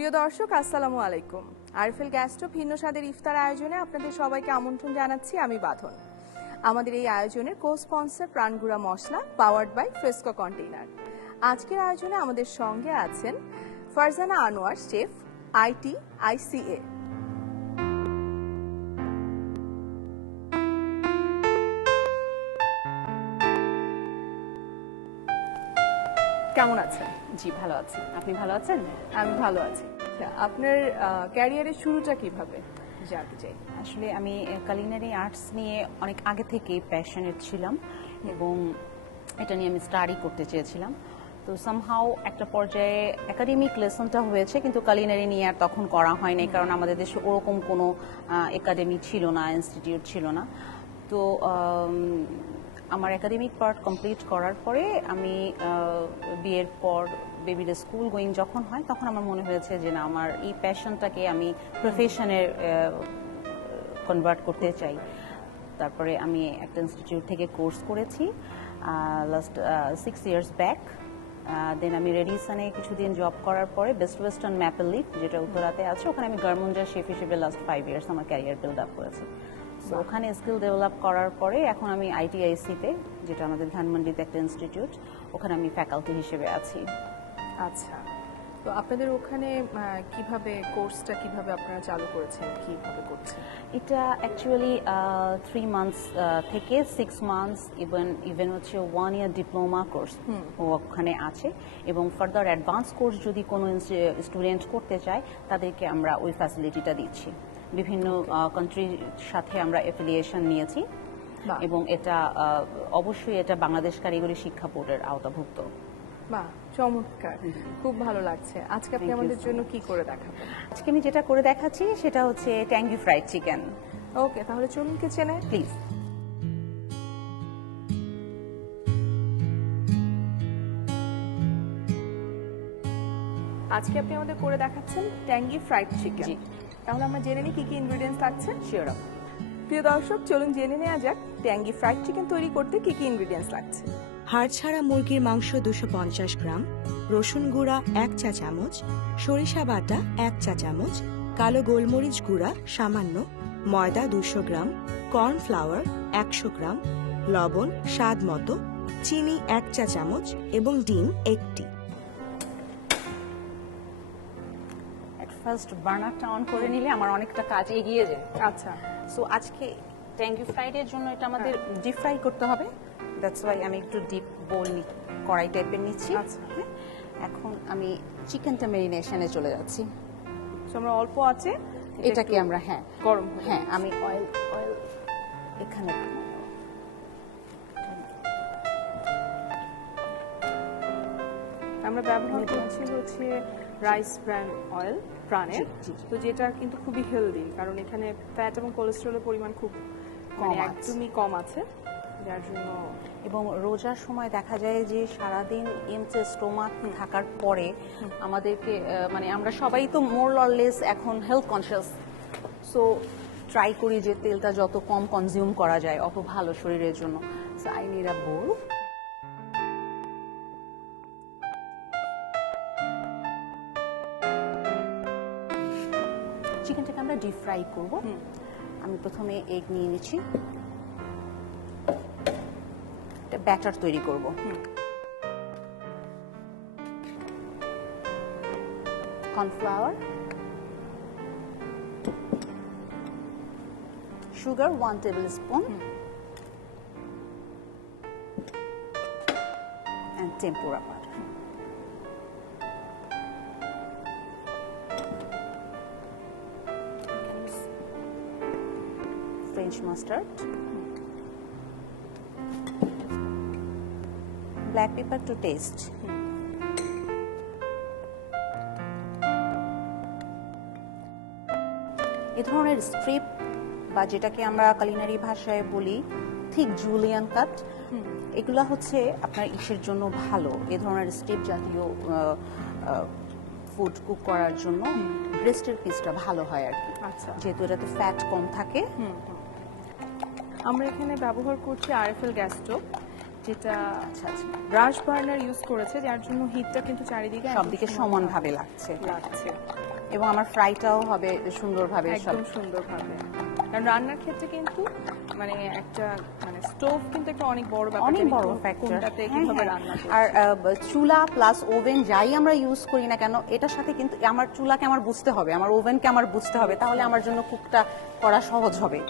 প্রিয় দর্শক, আসসালামু আলাইকুম। আরফেল গ্যাস্ট্রো ভিন্ন স্বাদের ইফতার আয়োজনে আপনাদের সবাইকে আমন্ত্রণ জানাচ্ছি আমি বাঁধন আমাদের এই আয়োজনের কো স্পন্সর প্রাণগুড়া মশলা পাওয়ার্ড বাই ফ্রেস্কো কন্টেইনার আজকের আয়োজনে আমাদের সঙ্গে আছেন Farzana Anwar chef IT ICA কেমন আছেন? জি ভালো আছি। আপনি ভালো আছেন? আমি ভালো আছি। আচ্ছা, আপনার ক্যারিয়ারের শুরুটা কীভাবে? জানতে চাই। আসলে আমি কালিনারি আর্টস নিয়ে অনেক আগে থেকেই প্যাশনেট ছিলাম এবং এটা নিয়ে আমি স্টাডি করতে চেয়েছিলাম। তো সামহাও একটা পর্যায়ে একাডেমিক লেসনটা হয়েছে কিন্তু কালিনারি নিয়ে আর তখন করা হয়নি কারণ আমাদের দেশে ওরকম কোনো একাডেমি ছিল না ইনস্টিটিউট ছিল না। তো আমার একাডেমিক পার্ট কমপ্লিট করার পরে আমি বিয়ের পর বেবির স্কুল গোয়িং যখন হয় তখন আমার মনে হয়েছে যে না আমার এই প্যাশনটাকে আমি প্রফেশনের কনভার্ট করতে চাই। তারপরে আমি একটা ইনস্টিটিউট থেকে কোর্স করেছি last six years back then আমি রেডিসনে কিছুদিন জব করার পরে বেস্ট ওয়েস্টার্ন ম্যাপেল লিফ যেটা উত্তরাতে আছে ওখানে আমি গার্মেন্টের শেফ হিসেবে লাস্ট ফাইভ ইয়ার্স আমার ক্যারিয়ার বিল্ড আপ করেছি। তো ওখানে স্কিল ডেভেলপ করার পরে এখন আমি আইটিআইসিতে যেটা আমাদের ধানমন্ডিতে একটা ইনস্টিটিউট ওখানে আমি ফ্যাকাল্টি হিসেবে আছি। আচ্ছা। তো আপনাদের ওখানে কীভাবে কোর্সটা কীভাবে আপনারা চালু করেছেন কীভাবে করছেন? এটা অ্যাকচুয়ালি থ্রি মান্থস থেকে সিক্স মান্থস ইভেন ইভেন হচ্ছে ওয়ান ইয়ার ডিপ্লোমা কোর্স ওখানে আছে। এবং ফার্দার অ্যাডভান্স কোর্স যদি কোনো স্টুডেন্ট করতে চায় তাদেরকে আমরা ওই ফ্যাসিলিটিটা দিচ্ছি। বিভিন্ন কান্ট্রির সাথে আমরা অ্যাফিলিয়েশন নিয়েছি। এবং এটা অবশ্যই এটা বাংলাদেশ কারিগরি শিক্ষা বোর্ডের আওতাভুক্ত। বাহ। চমৎকার। খুব ভালো লাগছে। আজকে আপনি আমাদের জন্য কি করে দেখাবেন? আজকে আমি যেটা করে দেখাচ্ছি সেটা হচ্ছে ট্যাঙ্গি ফ্রাইড চিকেন। ওকে তাহলে চলুন কিচেনে। প্লিজ আজকে আপনি আমাদের করে দেখাচ্ছেন ট্যাঙ্গি ফ্রাইড চিকেন। তাহলে আমরা জেনে নিই কি কি ইনগ্রেডিয়েন্টস লাগছে। শিওর প্রিয় দর্শক চলুন জেনে নেওয়া যাক ট্যাঙ্গি ফ্রাইড চিকেন তৈরি করতে কি কি ইনগ্রেডিয়েন্টস লাগছে। হাড় ছাড়া মুরগির মাংস দুশো পঞ্চাশ গ্রাম রসুন গুঁড়া এক চা চামচ সরিষা বাটা এক চা চামচ কালো গোলমরিচ গুঁড়া সামান্য ময়দা দুশো গ্রাম কর্নফ্লাওয়ার একশো গ্রাম লবণ স্বাদ মতো চিনি এক চা চামচ এবং ডিম একটি। ফার্স্ট বার্নারটা অন করে নিলে আমার অনেকটা কাজ এগিয়ে যায়। আচ্ছা। সো আজকে ট্যাঙ্গি ফ্রাইডের জন্য এটা আমাদের ডিপ ফ্রাই করতে হবে। দ্যাটস ওয়াই আমি একটু ডিপ বোল কড়াই টাইপের নিচ্ছি। আচ্ছা। হ্যাঁ? এখন আমি চিকেনটা মেরিনেশনে চলে যাচ্ছি। আমরা অল্প আছে এটাকে আমরা হ্যাঁ। গরম হ্যাঁ আমি অয়েল অয়েল এখানে আমরা ব্যবহার করছি হচ্ছে রাইস ব্র্যান অয়েল প্রাণের। তো যেটা কিন্তু খুবই হেলদি কারণ এখানে ফ্যাট এবং কোলেস্টেরলের পরিমাণ খুব মানে কম আছে। একদমই কম আছে। যার জন্য। এবং রোজার সময় দেখা যায় যে সারাদিন এমসে স্টোমাক থাকার পরে আমাদেরকে মানে আমরা সবাই তো মোর লরলেস এখন হেলথ কনসিয়াস সো ট্রাই করি যে তেলটা যত কম কনজিউম করা যায় অত ভালো শরীরের জন্য। So I need a bowl চিকেনটাকে আমরা ডিপ ফ্রাই করব। আমি প্রথমে এগ নিয়ে নিচ্ছি। একটা ব্যাটার তৈরি করব cornflour sugar one tablespoon and tempura butter. French mustard. Black pepper to taste. এ ধরনের স্ট্রিপ বা যেটাকে আমরা কালিনারি ভাষায় বলি থিক জুলিয়ান কাট এগুলা হচ্ছে আপনার ইসের জন্য ভালো। এ ধরনের স্ট্রিপ জাতীয় ফুড কুক করার জন্য ব্রেস্টের পিসটা ভালো হয় আর কি। আচ্ছা। যেহেতু এটাতে ফ্যাট কম থাকে। আমরা এখানে ব্যবহার করছি আরএফএল গ্যাস স্টোভ যেটা আচ্ছা আচ্ছা ব্রাশ বার্নার ইউজ করেছে যার জন্য হিটটা কিন্তু চারিদিকে সবদিকে সমানভাবে লাগছে। লাগছে। এবং আমার ফ্রাইটাও হবে সুন্দরভাবে একদম সুন্দরভাবে। কারণ রান্নার ক্ষেত্রে কিন্তু মানে একটা মানে স্টোভ কিন্তু একটা অনেক বড় ব্যাপার অনেক বড় ফ্যাক্টর কীভাবে রান্না আর চুলা প্লাস ওভেন যাই আমরা ইউজ করি না কেন এটার সাথে কিন্তু আমার চুলাকে আমার বুঝতে হবে আমার ওভেনকে আমার বুঝতে হবে তাহলে আমার জন্য কুকটা করা সহজ হবে।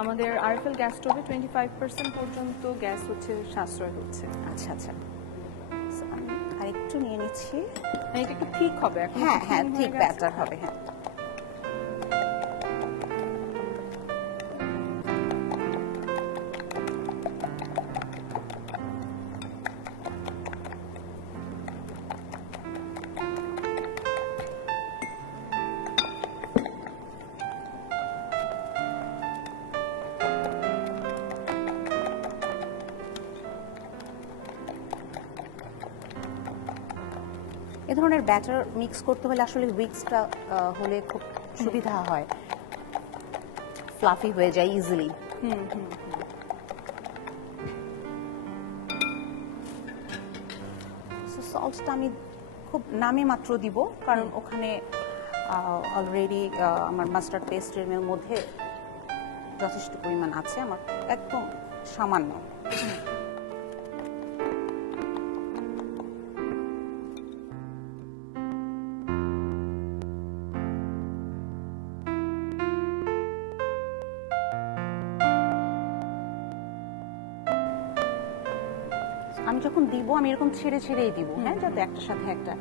আমাদের আরএফএল গ্যাস স্টোভে টোয়েন্টি ফাইভ পার্সেন্ট পর্যন্ত গ্যাস হচ্ছে সাশ্রয় হচ্ছে। আচ্ছা আচ্ছা। আরেকটু নিয়ে নিচ্ছি। মানে এটা একটু ঠিক হবে হ্যাঁ হ্যাঁ ঠিক ব্যাটার হবে হ্যাঁ। ধরনের ব্যাটার মিক্স করতে হলে আসলে উইক্সটা হলে খুব সুবিধা হয়। ফ্লাফি হয়ে যায় ইজিলি হুম হুম সসটা আমি খুব নামে মাত্র দিব কারণ ওখানে অলরেডি আমার মাস্টার্ড পেস্টের মধ্যে যথেষ্ট পরিমাণ আছে আমার একদম সামান্য। আমি যখন দিব আমি এরকম ছেড়ে ছেড়েই দিব হ্যাঁ? যাতে একটার সাথে একটা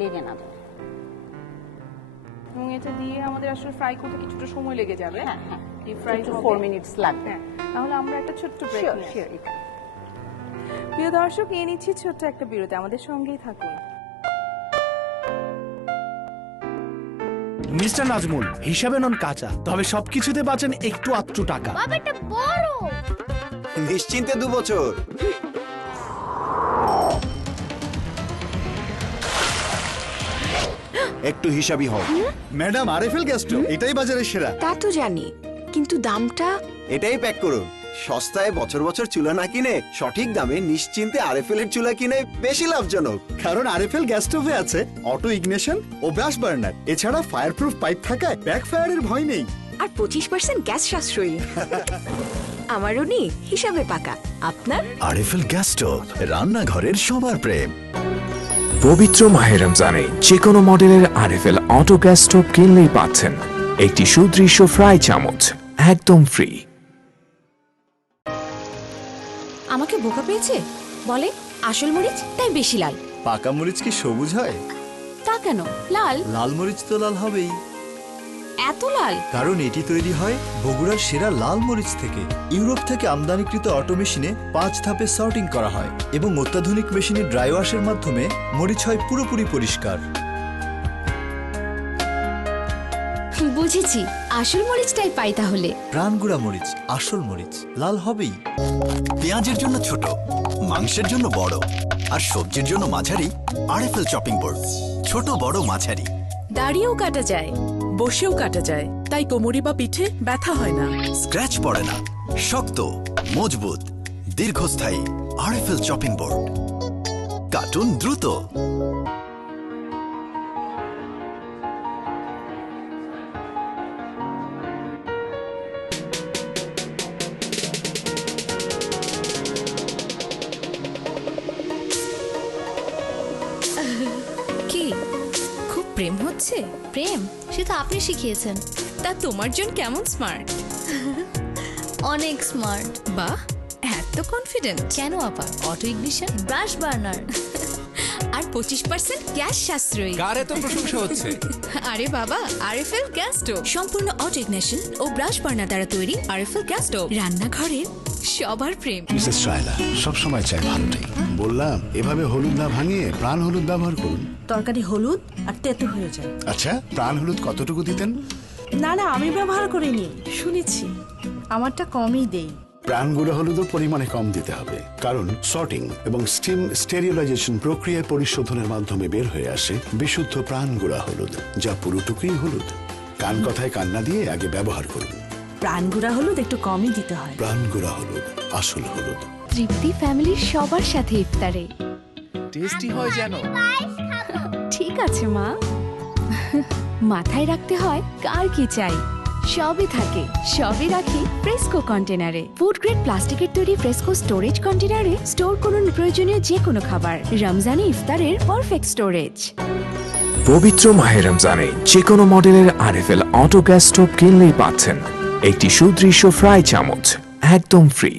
লেগে না যায়। এবং এটা দিয়ে আমাদের আসলে ফ্রাই করতে কিছুটা সময় লেগে যাবে। ডিপ ফ্রাই ফোর মিনিটস লাগবে। হ্যাঁ তাহলে আমরা একটা ছোট্ট ব্রেক আসি। প্রিয় দর্শক নিয়ে নিচ্ছি ছোট্ট একটা বিরতি। আমাদের সঙ্গেই থাকুন। মিস্টার নাজমুল হিসাবে নন কাঁচা তবে সবকিছুতে বাঁচেন একটু আধটু টাকা। বাবাটা বড়। নিশ্চিন্তে দু বছর। একটু হিসাবই হও ম্যাডাম আরএফএল গ্যাস স্টোভ এটাই বাজারের সেরা। তা তো জানি কিন্তু দামটা? এটাই প্যাক করুন। সস্তায় বছর বছর চুলা না কিনে সঠিক দামে নিশ্চিন্তে আরএফএল এর চুলা কিনে বেশি লাভজনক। কারণ আরএফএল গ্যাস স্টোভে আছে অটো ইগনিশন ও ব্রাশ বার্নার। এছাড়া ফায়ারপ্রুফ পাইপ থাকায় ব্যাক ফায়ারের ভয় নেই। আর পঁচিশ পার্সেন্ট গ্যাস সাশ্রয়ী। আমারও নি হিসাবে পাকা। আপনার? আরএফএল গ্যাস স্টোভ রান্নাঘরের সবার প্রেম। পবিত্র মাহের রমজানে যে কোনো মডেলের আরএফএল অটো গ্যাস স্টোভ কিনলেই পাচ্ছেন। একটি সুদৃশ্য ফ্রাই চামচ একদম ফ্রি আমাকে বোকা পেয়েছে? বলে আসল মরিচ তাই বেশি লাল। পাকা মরিচ কি সবুজ হয়? তা কেন? লাল? লাল মরিচ তো লাল হবেই। এত লাল? কারণ এটি তৈরি হয় বগুড়ার সেরা লাল মরিচ থেকে। ইউরোপ থেকে আমদানিকৃত অটো মেশিনে পাঁচ ধাপে সর্টিং করা হয় এবং অত্যাধুনিক মেশিনে ড্রাই ওয়াশের মাধ্যমে মরিচ হয় পুরোপুরি পরিষ্কার। বুঝেছি। আসল মরিচটাই পাই তাহলে। প্রাণগুড়া মরিচ আসল মরিচ লাল হবেই। পেঁয়াজের জন্য ছোট মাংসের জন্য বড় আর সবজির জন্য মাঝারি আরএফএল চপিং বোর্ড ছোট বড় মাঝারি। দাড়িয়েও কাটা যায়। বসেও কাটা যায়। তাই কোমরে বা পিঠে ব্যথা হয় না। স্ক্র্যাচ পড়ে না। শক্ত মজবুত দীর্ঘস্থায়ী আরএফএল চপিং বোর্ড। কার্টুন দ্রুত। কি? খুব প্রেম হচ্ছে? প্রেম? সেটা আপনি শিখিয়েছেন। তা তোমার জন কেমন স্মার্ট অনেক স্মার্ট বাহ এত কনফিডেন্ট কেন আপা? অটো ইগনিশন ব্রাশ বার্নার আর পঁচিশ পার্সেন্ট গ্যাস সাশ্রয়ী। কার এত প্রশংসা হচ্ছে? আরে বাবা আরএফএল গ্যাস স্টোভ সম্পূর্ণ অটো ইগনিশন ও ব্রাশ বার্নার দ্বারা তৈরি আরএফএল গ্যাস স্টোভ রান্নাঘরের সবার প্রেম। মিসেস রায়লা সবসময় চাই ভালোটাই। বললাম এভাবে হলুদ না ভাঙিয়ে প্রাণ হলুদ ব্যবহার করুন। তরকারি হলুদ আর তেতো হয়ে যায়। আচ্ছা প্রাণ হলুদ কতটুকু দিতেন? না না আমি ব্যবহার করিনি শুনেছি। আমারটা কমই দেই। প্রাণ গুঁড়ো হলুদও পরিমাণে কম দিতে হবে কারণ সর্টিং এবং স্টিম স্টেরিলাইজেশন প্রক্রিয়ায় পরিশোধনের মাধ্যমে বের হয়ে আসে বিশুদ্ধ প্রাণ গুঁড়া হলুদ যা পুরোটুকুই হলুদ। কান কথায় কান্না দিয়ে আগে ব্যবহার করুন। প্রাণগুড়া হলুদ একটু কমই দিতে হয়। প্রাণ গুঁড়া হলুদ আসল হলুদ। তৃপ্তি ফ্যামিলির সবার সাথে ইফতারে। টেস্টি হয় যেন। ঠিক আছে মা। মাথায় রাখতে হয় কার কি চাই। সবই থাকে সবই রাখি ফ্রেস্কো কন্টেনারে ফুড গ্রেড প্লাস্টিকের তৈরি ফ্রেস্কো স্টোরেজ কন্টেনারে স্টোর করুন প্রয়োজনীয় যে কোনো খাবার। রমজানে ইফতারের পারফেক্ট স্টোরেজ পবিত্র মাহে রমজানে যে কোনো মডেলের আরএফএল অটো গ্যাস স্টোভ কিনলেই পাচ্ছেন। একটি সুদৃশ্য ফ্রাই চামচ একদম ফ্রি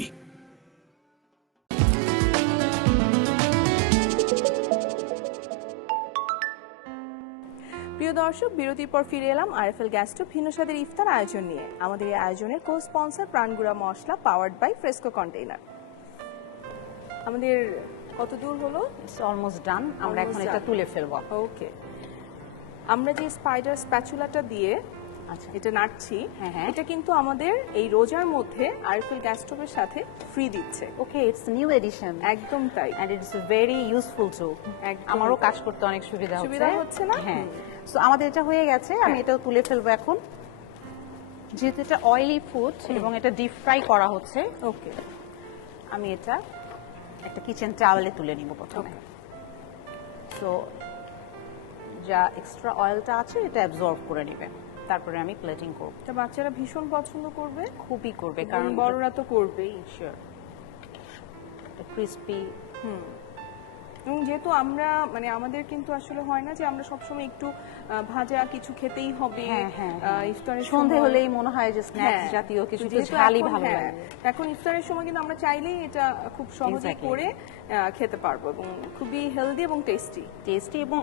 প্রিয় দর্শক বিরতির পর ফিরে এলাম আরএফএল গ্যাস স্টোভ ভিন্ন স্বাদের ইফতার আয়োজন নিয়ে। আমাদের এই আয়োজনের কো স্পন্সর প্রাণগুড়া মশলা পাওয়ার্ড বাই ফ্রেস্কো কন্টেইনার আমাদের কত দূর হলো? ইটস অলমোস্ট ডান আমরা এখন এটা তুলে ফেলব। ওকে আমরা যে স্পাইডার স্প্যাচুলাটা দিয়ে এটা নাড়ছি। হ্যাঁ, হ্যাঁ। এটা কিন্তু আমাদের এই রোজার মধ্যে আরএফএল গ্যাস স্টোভের সাথে ফ্রি দিচ্ছে। ওকে ইটস নিউ এডিশন একদম তাই। And it's very useful to আমারও কাজ করতে অনেক সুবিধা হচ্ছে। সুবিধা হচ্ছে না? হ্যাঁ। সো আমাদের এটা হয়ে গেছে। আমি এটাও তুলে ফেলব এখন। যেহেতু এটা অয়েলি ফুড এবং এটা ডিপ ফ্রাই করা হচ্ছে ওকে আমি এটা একটা কিচেন টাওয়েলে তুলে নিব প্রথমে। তো যা এক্সট্রা অয়েলটা আছে এটা অ্যাবজর্ব করে নেবে। তারপরে আমি প্লেটিং করব। এটা বাচ্চারা ভীষণ পছন্দ করবে? খুবই করবে কারণ বড়রা তো করবেই। শিওর ক্রিস্পি এবং যেহেতু আমরা মানে আমাদের কিন্তু আসলে হয় না যে আমরা সবসময় একটু ভাজা কিছু খেতেই হবে হ্যাঁ হ্যাঁ ইফতারের সন্ধে হলেই মনে হয় যে স্ন্যাক্স হ্যাঁ, জাতীয় কিছু ঝালই ভালো হ্যাঁ, লাগে। এখন ইফতারের সময় কিন্তু আমরা চাইলেই এটা খুব সহজে করে খেতে পারব এবং খুবই হেলদি এবং টেস্টি টেস্টি এবং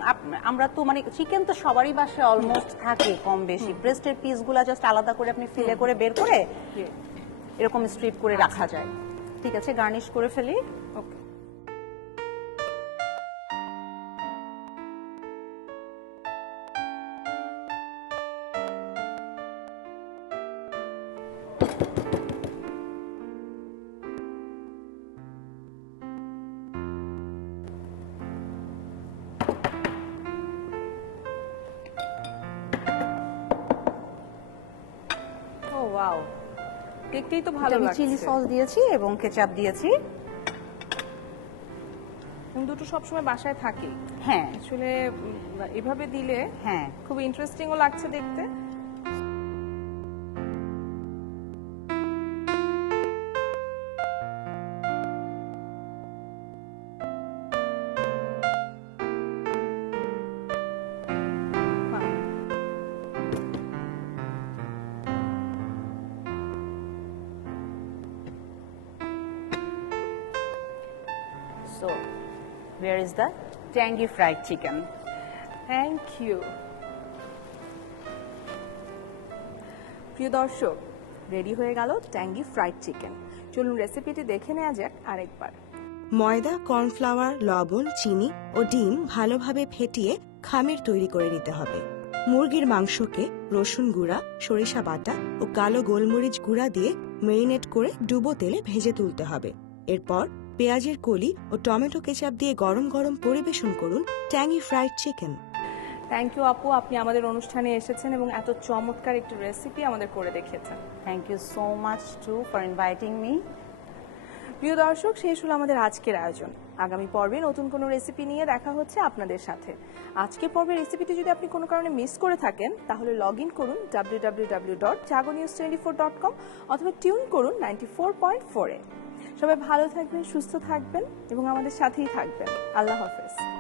আমরা তো মানে চিকেন তো সবারই বাসায় অলমোস্ট থাকে কম বেশি। ব্রেস্টের পিসগুলো জাস্ট আলাদা করে আপনি ফিলে করে বের করে এরকম স্ট্রিপ করে রাখা যায়। ঠিক আছে গার্নিশ করে ফেলি। ওকে ওয়াও কেকটাই তো ভালো লাগছে চিলি সস দিয়েছি এবং কেচাপ দিয়েছি। দুটো সবসময় বাসায় থাকে। হ্যাঁ। আসলে এভাবে দিলে হ্যাঁ। খুব ইন্টারেস্টিংও লাগছে দেখতে। Where is the tangy fried chicken? Thank you প্রিয় দর্শক, রেডি হয়ে গেল ট্যাঙ্গি ফ্রাইড চিকেন চলুন রেসিপিটি দেখে নেওয়া যাক আরেকবার। ময়দা কর্নফ্লাওয়ার লবণ, চিনি ও ডিম ভালোভাবে ফেটিয়ে খামির তৈরি করে নিতে হবে। মুরগির মাংসকে রসুন গুঁড়া, সরিষা বাটা ও কালো গোলমরিচ গুঁড়া দিয়ে মেরিনেট করে ডুবো তেলে ভেজে তুলতে হবে। এরপর পেঁয়াজের কলি ও টমেটো কেচাপ দিয়ে গরম গরম পরিবেশন করুন tangy fried chicken. Thank you আপু। আপনি আমাদের অনুষ্ঠানে এসেছেন এবং এত চমৎকার একটি রেসিপি আমাদের করে দেখিয়েছেন। Thank you so much to for inviting me প্রিয় দর্শক শেষ হলো আমাদের আজকের আয়োজন। আগামী পর্বে নতুন কোনো রেসিপি নিয়ে দেখা হচ্ছে আপনাদের সাথে। আজকের পর্বের রেসিপিটি যদি আপনি কোনো কারণে মিস করে থাকেন তাহলে লগ ইন করুন W W W dot Jago news twenty four dot com অথবা টিউন করুন নাইনটি ফোর পয়েন্ট ফোরে সবাই ভালো থাকবেন সুস্থ থাকবেন এবং আমাদের সাথেই থাকবেন। আল্লাহ হাফেজ।